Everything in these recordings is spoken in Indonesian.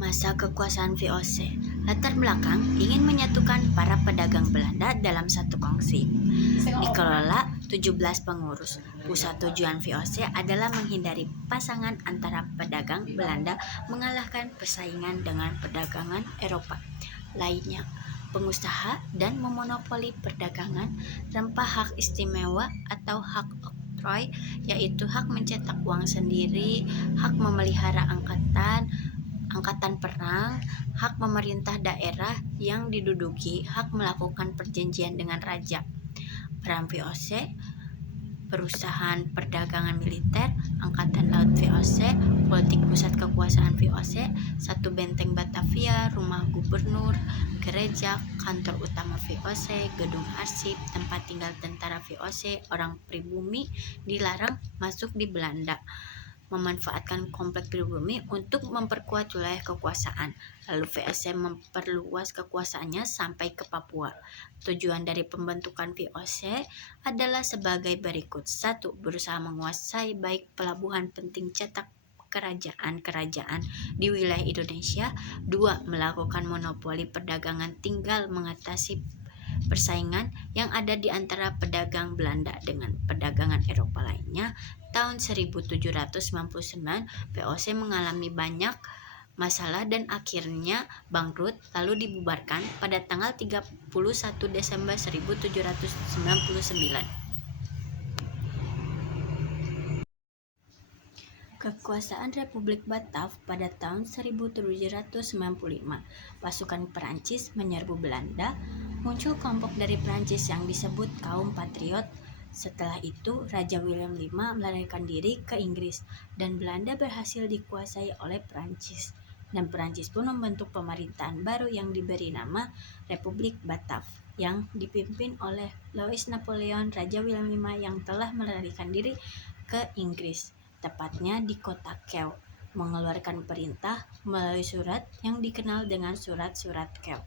Masa kekuasaan VOC, latar belakang ingin menyatukan para pedagang Belanda dalam satu kongsi. Dikelola 17 pengurus. Pusat tujuan VOC adalah menghindari pasangan antara pedagang Belanda mengalahkan persaingan dengan perdagangan Eropa lainnya. Pengusaha dan memonopoli perdagangan tanpa hak istimewa atau hak oktroy, yaitu hak mencetak uang sendiri, hak memelihara angkatan perang, hak memerintah daerah yang diduduki, hak melakukan perjanjian dengan raja. Peran VOC, perusahaan perdagangan militer, angkatan laut VOC, politik pusat kekuasaan VOC, satu benteng Batavia, rumah gubernur, gereja, kantor utama VOC, gedung arsip, tempat tinggal tentara VOC, orang pribumi dilarang masuk di Belanda. Memanfaatkan kompleks pribumi untuk memperkuat wilayah kekuasaan. Lalu VOC memperluas kekuasaannya sampai ke Papua. Tujuan dari pembentukan VOC adalah sebagai berikut. 1. Berusaha menguasai baik pelabuhan penting cetak kerajaan di wilayah Indonesia. 2. Melakukan monopoli perdagangan tinggal mengatasi persaingan yang ada di antara pedagang Belanda dengan perdagangan Eropa lainnya. Tahun 1799, VOC mengalami banyak masalah dan akhirnya bangkrut lalu dibubarkan pada tanggal 31 Desember 1799. Kekuasaan Republik Batav pada tahun 1795. Pasukan Perancis menyerbu Belanda. Muncul kelompok dari Perancis yang disebut kaum patriot. Setelah itu, Raja William V melarikan diri ke Inggris dan Belanda berhasil dikuasai oleh Perancis. Dan Perancis pun membentuk pemerintahan baru yang diberi nama Republik Batav yang dipimpin oleh Louis Napoleon, Raja William V yang telah melarikan diri ke Inggris, tepatnya di kota Kew, mengeluarkan perintah melalui surat yang dikenal dengan Surat-Surat Kew,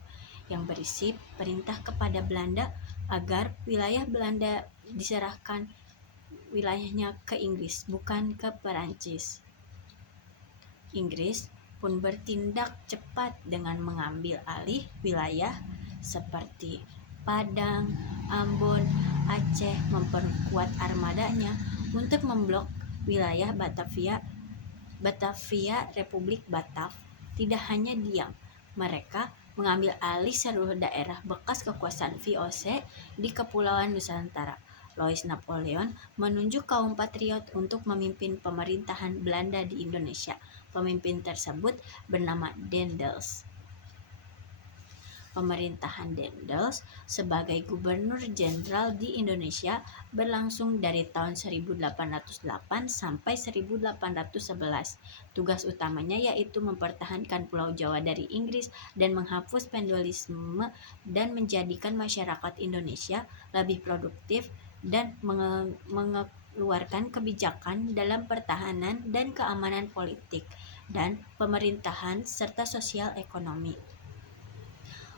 yang berisi perintah kepada Belanda agar wilayah Belanda diserahkan wilayahnya ke Inggris, bukan ke Perancis. Inggris pun bertindak cepat dengan mengambil alih wilayah seperti Padang, Ambon, Aceh, memperkuat armadanya untuk memblok wilayah Batavia Republik Batav. Tidak hanya diam, mereka mengambil alih seluruh daerah bekas kekuasaan VOC di Kepulauan Nusantara. Louis Napoleon menunjuk kaum patriot untuk memimpin pemerintahan Belanda di Indonesia. Pemimpin tersebut bernama Daendels. Pemerintahan Daendels sebagai gubernur jenderal di Indonesia berlangsung dari tahun 1808 sampai 1811. Tugas utamanya yaitu mempertahankan Pulau Jawa dari Inggris dan menghapus feodalisme dan menjadikan masyarakat Indonesia lebih produktif dan mengeluarkan kebijakan dalam pertahanan dan keamanan politik dan pemerintahan serta sosial ekonomi.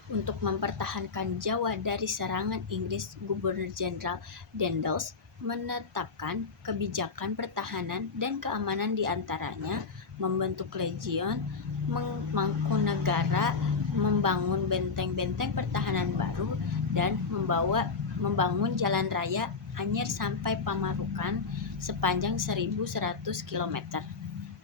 Untuk mempertahankan Jawa dari serangan Inggris, Gubernur Jenderal Daendels menetapkan kebijakan pertahanan dan keamanan, di antaranya membentuk legion, Mangkunegara, membangun benteng-benteng pertahanan baru, dan membangun jalan raya Anyer sampai Pamarukan sepanjang 1.100 km.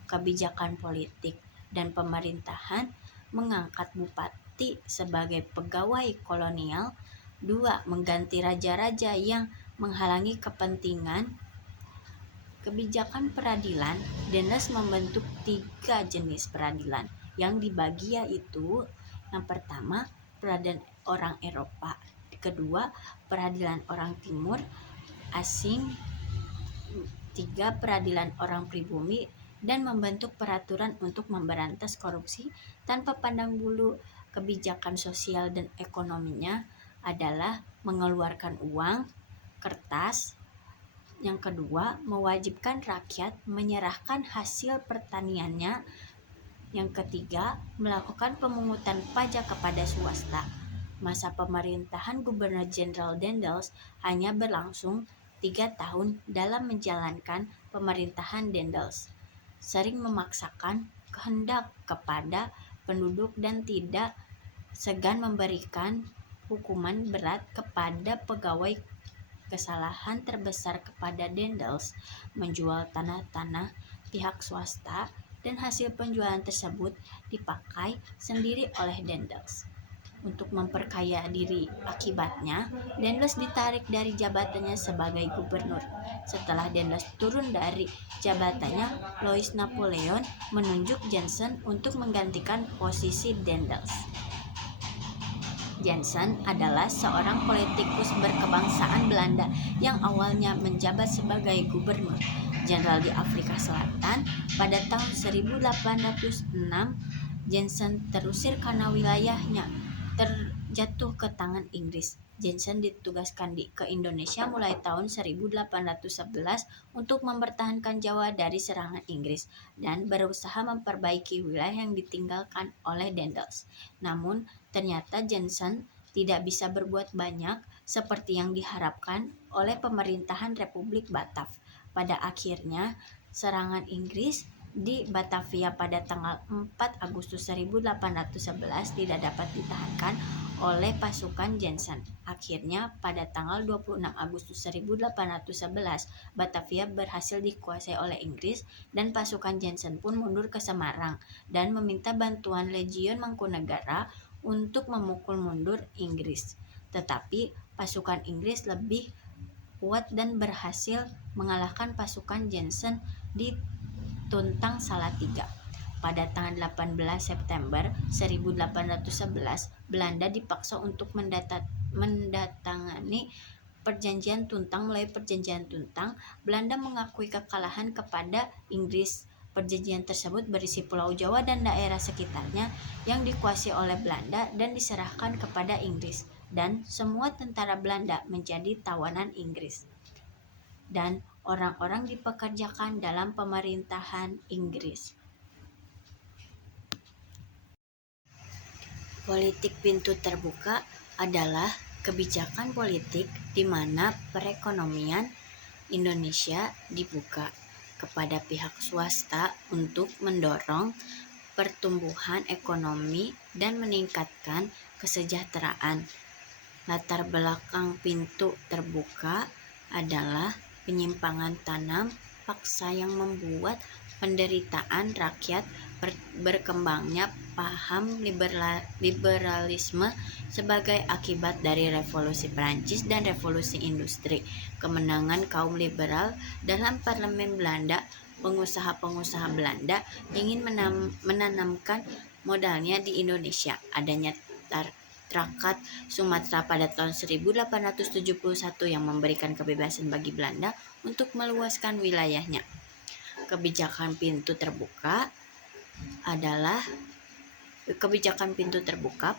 Kebijakan politik dan pemerintahan mengangkat bupati sebagai pegawai kolonial. 2. Mengganti raja-raja yang menghalangi kepentingan. Kebijakan peradilan, Daendels membentuk 3 jenis peradilan yang dibagi, yaitu yang pertama, peradilan orang Eropa, kedua, peradilan orang Timur asing, 3. peradilan orang pribumi, dan membentuk peraturan untuk memberantas korupsi tanpa pandang bulu. Kebijakan sosial dan ekonominya adalah mengeluarkan uang kertas. Yang kedua, mewajibkan rakyat menyerahkan hasil pertaniannya. Yang ketiga, melakukan pemungutan pajak kepada swasta. Masa pemerintahan Gubernur Jenderal Daendels hanya berlangsung 3 tahun. Dalam menjalankan pemerintahan Daendels sering memaksakan kehendak kepada penduduk dan tidak segan memberikan hukuman berat kepada pegawai. Kesalahan terbesar kepada Daendels menjual tanah-tanah pihak swasta dan hasil penjualan tersebut dipakai sendiri oleh Daendels untuk memperkaya diri. Akibatnya, Daendels ditarik dari jabatannya sebagai gubernur. Setelah Daendels turun dari jabatannya, Louis Napoleon menunjuk Jansen untuk menggantikan posisi Daendels. Jansen adalah seorang politikus berkebangsaan Belanda yang awalnya menjabat sebagai gubernur jenderal di Afrika Selatan. Pada tahun 1806, Jansen terusir karena wilayahnya terjatuh ke tangan Inggris. Jansen ditugaskan ke Indonesia mulai tahun 1811 untuk mempertahankan Jawa dari serangan Inggris dan berusaha memperbaiki wilayah yang ditinggalkan oleh Daendels. Namun, ternyata Jansen tidak bisa berbuat banyak seperti yang diharapkan oleh pemerintahan Republik Batav. Pada akhirnya, serangan Inggris di Batavia pada tanggal 4 Agustus 1811 tidak dapat ditahankan oleh pasukan Jansen. Akhirnya, pada tanggal 26 Agustus 1811, Batavia berhasil dikuasai oleh Inggris dan pasukan Jansen pun mundur ke Semarang dan meminta bantuan Legiun Mangkunegara untuk memukul mundur Inggris. Tetapi pasukan Inggris lebih kuat dan berhasil mengalahkan pasukan Jansen di Tuntang Salatiga. Pada tanggal 18 September 1811, Belanda dipaksa untuk mendatangani Perjanjian Tuntang. Melalui Perjanjian Tuntang, Belanda mengakui kekalahan kepada Inggris. Perjanjian tersebut berisi Pulau Jawa dan daerah sekitarnya yang dikuasai oleh Belanda dan diserahkan kepada Inggris, dan semua tentara Belanda menjadi tawanan Inggris dan orang-orang dipekerjakan dalam pemerintahan Inggris. Politik pintu terbuka adalah kebijakan politik di mana perekonomian Indonesia dibuka kepada pihak swasta untuk mendorong pertumbuhan ekonomi dan meningkatkan kesejahteraan. Latar belakang pintu terbuka adalah penyimpangan tanam paksa yang membuat penderitaan rakyat, berkembangnya paham liberalisme sebagai akibat dari revolusi Prancis dan revolusi industri, kemenangan kaum liberal dalam parlemen Belanda. Pengusaha-pengusaha Belanda ingin menanamkan modalnya di Indonesia. Adanya Trakat Sumatera pada tahun 1871 yang memberikan kebebasan bagi Belanda untuk meluaskan wilayahnya. Kebijakan pintu terbuka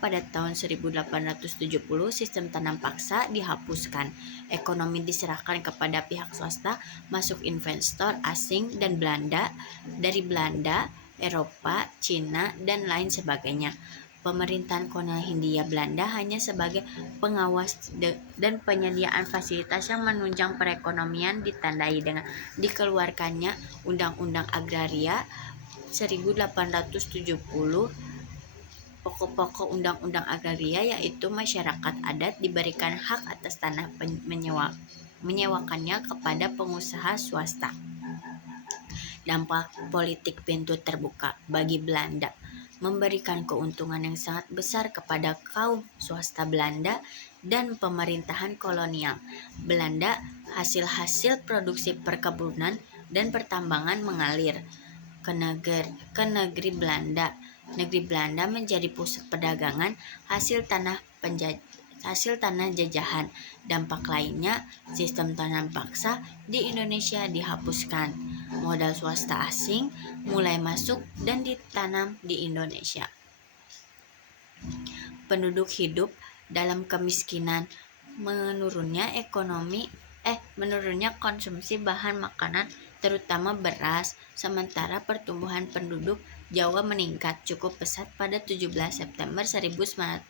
pada tahun 1870, sistem tanam paksa dihapuskan. Ekonomi diserahkan kepada pihak swasta, masuk investor asing dan dari Belanda, Eropa, Cina, dan lain sebagainya. Pemerintahan kolonial Hindia Belanda hanya sebagai pengawas dan penyediaan fasilitas yang menunjang perekonomian, ditandai dengan dikeluarkannya Undang-Undang Agraria 1870. Pokok-pokok Undang-Undang Agraria yaitu masyarakat adat diberikan hak atas tanah menyewakannya kepada pengusaha swasta. Dampak politik pintu terbuka bagi Belanda memberikan keuntungan yang sangat besar kepada kaum swasta Belanda dan pemerintahan kolonial Belanda. Hasil-hasil produksi perkebunan dan pertambangan mengalir ke negeri Belanda. Negeri Belanda menjadi pusat perdagangan hasil tanah jajahan. Dampak lainnya, sistem tanam paksa di Indonesia dihapuskan. Modal swasta asing mulai masuk dan ditanam di Indonesia. Penduduk hidup dalam kemiskinan, menurunnya konsumsi bahan makanan terutama beras, sementara pertumbuhan penduduk Jawa meningkat cukup pesat. Pada 17 September 1901,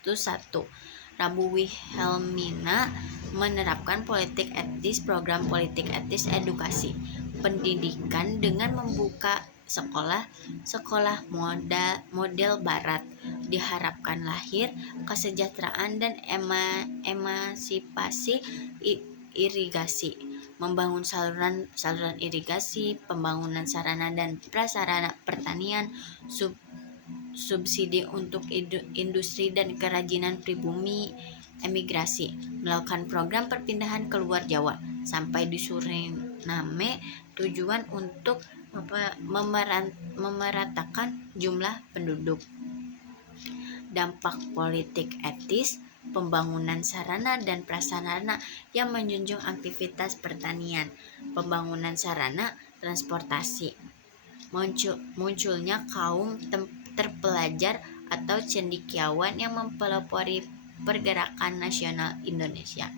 Rabu Wilhelmina menerapkan program politik etis edukasi pendidikan dengan membuka sekolah model barat. Diharapkan lahir kesejahteraan dan emansipasi irigasi, membangun saluran irigasi, pembangunan sarana dan prasarana pertanian, subsidi untuk industri dan kerajinan pribumi, emigrasi, melakukan program perpindahan keluar Jawa sampai di Suriname, tujuan untuk memeratakan jumlah penduduk. Dampak politik etis, pembangunan sarana dan prasarana yang menjunjung aktivitas pertanian, pembangunan sarana transportasi, munculnya kaum terpelajar atau cendekiawan yang mempelopori pergerakan nasional Indonesia.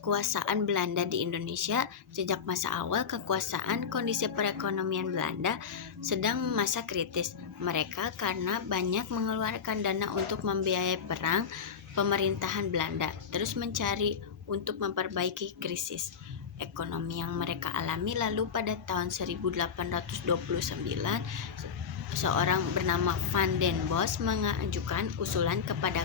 Kekuasaan Belanda di Indonesia. Sejak masa awal kekuasaan, kondisi perekonomian Belanda sedang masa kritis. Mereka karena banyak mengeluarkan dana untuk membiayai perang, pemerintahan Belanda terus mencari untuk memperbaiki krisis ekonomi yang mereka alami. Lalu pada tahun 1829 seorang bernama Van den Bosch mengajukan usulan kepada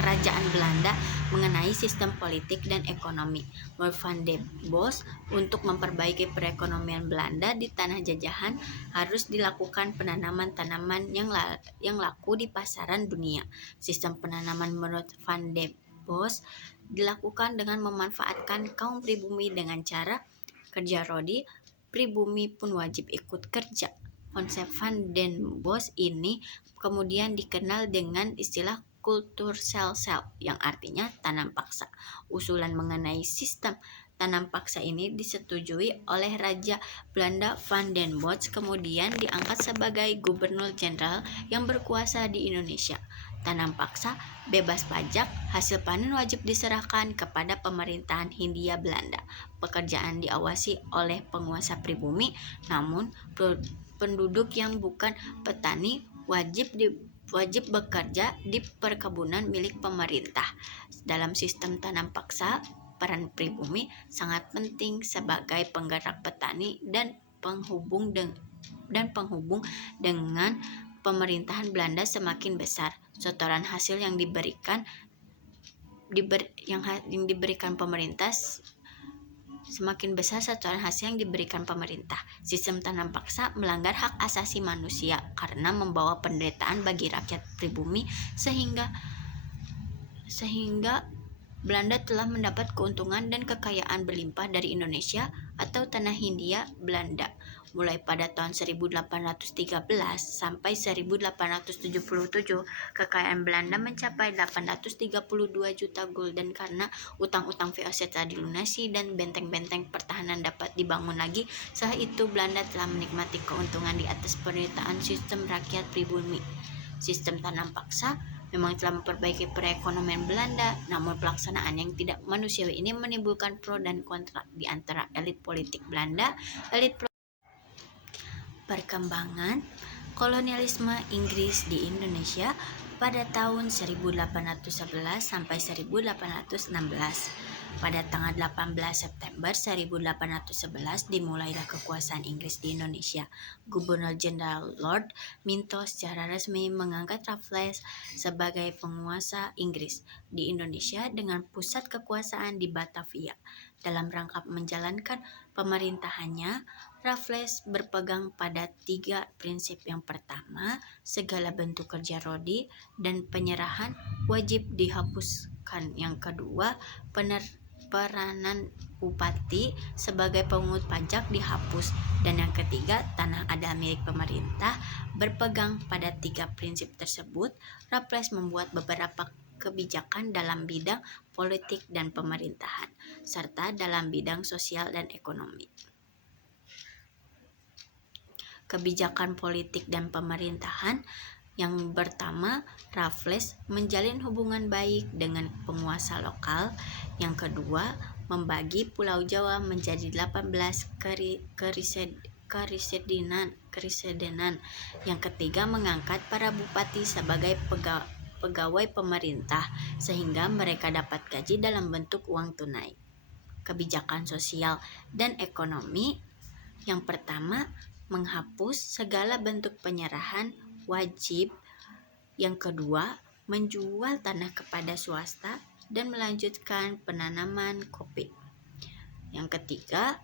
kerajaan Belanda mengenai sistem politik dan ekonomi. Menurut Van den Bosch, untuk memperbaiki perekonomian Belanda di tanah jajahan harus dilakukan penanaman tanaman yang laku di pasaran dunia. Sistem penanaman menurut Van den Bosch dilakukan dengan memanfaatkan kaum pribumi dengan cara kerja rodi. Pribumi pun wajib ikut kerja. Konsep Van den Bosch ini kemudian dikenal dengan istilah kultur sel-sel yang artinya tanam paksa. Usulan mengenai sistem tanam paksa ini disetujui oleh Raja Belanda Van den Bosch, kemudian diangkat sebagai gubernur jenderal yang berkuasa di Indonesia. Tanam paksa, bebas pajak, hasil panen wajib diserahkan kepada pemerintahan Hindia Belanda. Pekerjaan diawasi oleh penguasa pribumi, namun penduduk yang bukan petani wajib bekerja di perkebunan milik pemerintah. Dalam sistem tanam paksa, peran pribumi sangat penting sebagai penggerak petani dan penghubung dengan pemerintahan Belanda semakin besar. Setoran hasil yang diberikan pemerintah semakin besar setoran hasil yang diberikan pemerintah. Sistem tanam paksa melanggar hak asasi manusia karena membawa penderitaan bagi rakyat pribumi, sehingga Belanda telah mendapat keuntungan dan kekayaan berlimpah dari Indonesia atau tanah Hindia Belanda. Mulai pada tahun 1813 sampai 1877, kekayaan Belanda mencapai 832 juta gulden karena utang-utang VOC telah dilunasi dan benteng-benteng pertahanan dapat dibangun lagi. Setelah itu Belanda telah menikmati keuntungan di atas penderitaan sistem rakyat pribumi. Sistem tanam paksa memang telah memperbaiki perekonomian Belanda, namun pelaksanaan yang tidak manusiawi ini menimbulkan pro dan kontra di antara elit politik Belanda. Perkembangan kolonialisme Inggris di Indonesia pada tahun 1811 sampai 1816. Pada tanggal 18 September 1811 dimulailah kekuasaan Inggris di Indonesia. Gubernur Jenderal Lord Minto secara resmi mengangkat Raffles sebagai penguasa Inggris di Indonesia dengan pusat kekuasaan di Batavia. Dalam rangka menjalankan pemerintahannya, Raffles berpegang pada 3 prinsip. Yang pertama, segala bentuk kerja rodi dan penyerahan wajib dihapuskan. Yang kedua, peranan bupati sebagai pemungut pajak dihapus. Dan yang ketiga, tanah adalah milik pemerintah. Berpegang pada 3 prinsip tersebut, Raffles membuat beberapa kebijakan dalam bidang politik dan pemerintahan, serta dalam bidang sosial dan ekonomi. Kebijakan politik dan pemerintahan. Yang pertama, Raffles menjalin hubungan baik dengan penguasa lokal. Yang kedua, membagi Pulau Jawa menjadi 18 kerisedenan. Yang ketiga, mengangkat para bupati sebagai pegawai pemerintah sehingga mereka dapat gaji dalam bentuk uang tunai. Kebijakan sosial dan ekonomi yang pertama, menghapus segala bentuk penyerahan wajib. Yang kedua, menjual tanah kepada swasta dan melanjutkan penanaman kopi. Yang ketiga,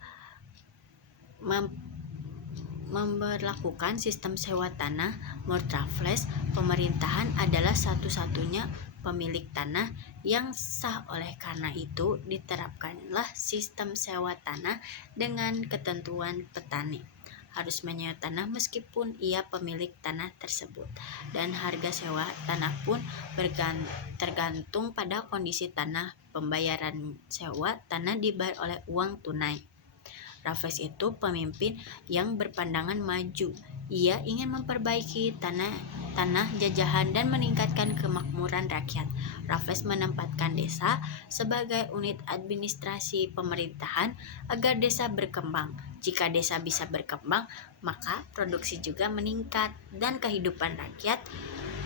memberlakukan sistem sewa tanah Mortrafles. Pemerintahan adalah satu-satunya pemilik tanah yang sah, oleh karena itu diterapkanlah sistem sewa tanah dengan ketentuan petani harus menyewa tanah meskipun ia pemilik tanah tersebut, dan harga sewa tanah pun tergantung pada kondisi tanah. Pembayaran sewa tanah dibayar oleh uang tunai. Raffles itu pemimpin yang berpandangan maju. Ia ingin memperbaiki tanah jajahan dan meningkatkan kemakmuran rakyat. Raffles menempatkan desa sebagai unit administrasi pemerintahan agar desa berkembang. Jika desa bisa berkembang, maka produksi juga meningkat dan kehidupan rakyat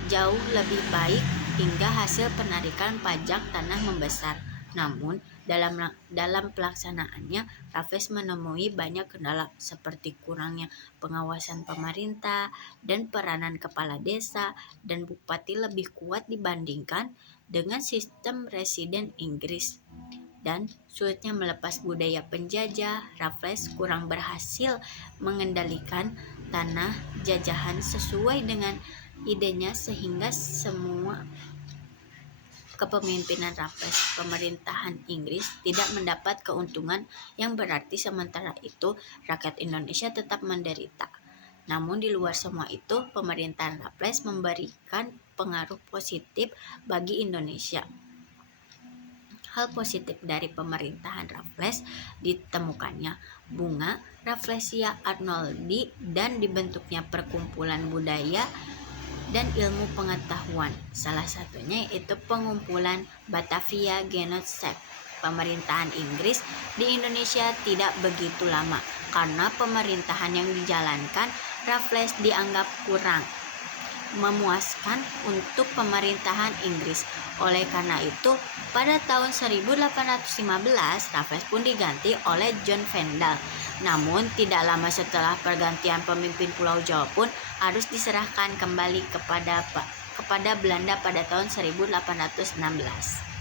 jauh lebih baik hingga hasil penarikan pajak tanah membesar. Namun, dalam pelaksanaannya, Raffles menemui banyak kendala seperti kurangnya pengawasan pemerintah dan peranan kepala desa dan bupati lebih kuat dibandingkan dengan sistem residen Inggris. Dan sulitnya melepas budaya penjajah, Raffles kurang berhasil mengendalikan tanah jajahan sesuai dengan idenya sehingga semua kepemimpinan Raffles, pemerintahan Inggris tidak mendapat keuntungan yang berarti. Sementara itu, rakyat Indonesia tetap menderita. Namun di luar semua itu, pemerintahan Raffles memberikan pengaruh positif bagi Indonesia. Hal positif dari pemerintahan Raffles ditemukannya bunga Rafflesia arnoldi dan dibentuknya perkumpulan budaya dan ilmu pengetahuan. Salah satunya yaitu pengumpulan Batavia Genootschap. Pemerintahan Inggris di Indonesia tidak begitu lama karena pemerintahan yang dijalankan Raffles dianggap kurang memuaskan untuk pemerintahan Inggris. Oleh karena itu, pada tahun 1815 Raffles pun diganti oleh John Vendal. Namun tidak lama setelah pergantian pemimpin Pulau Jawa pun harus diserahkan kembali kepada Belanda pada tahun 1816.